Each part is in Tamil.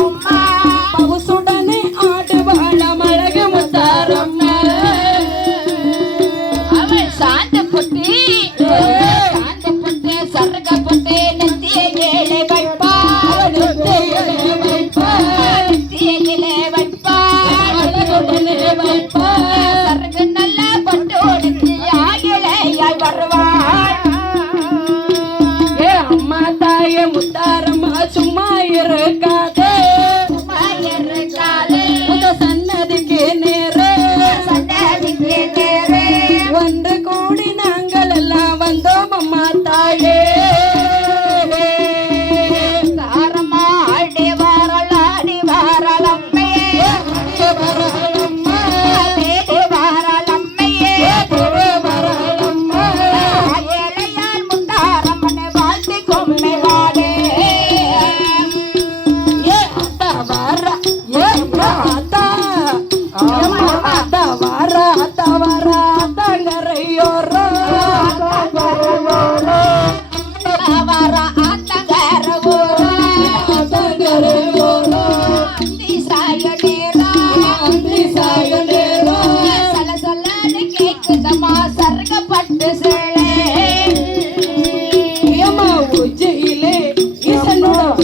Oh my.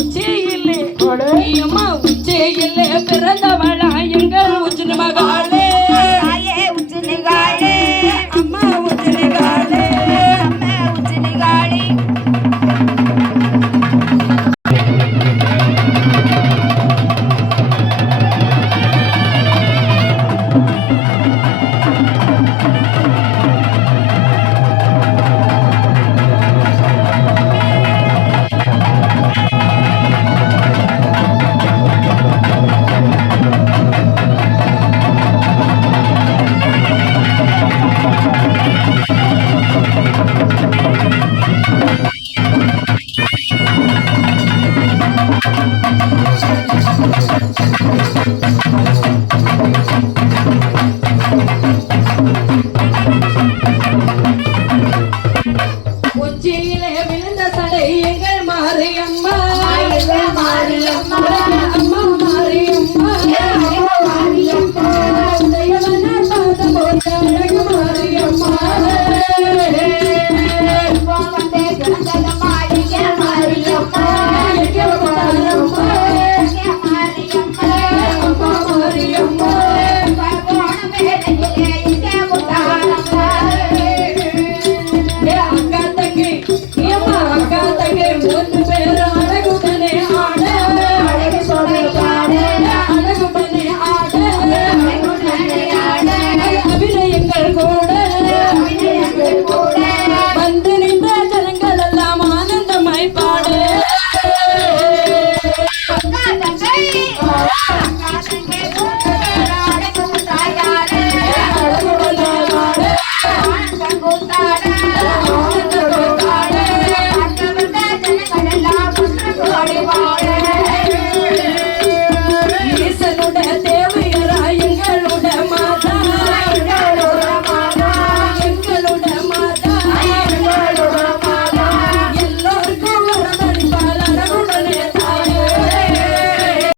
உச்சியிலே உடையமா Bye.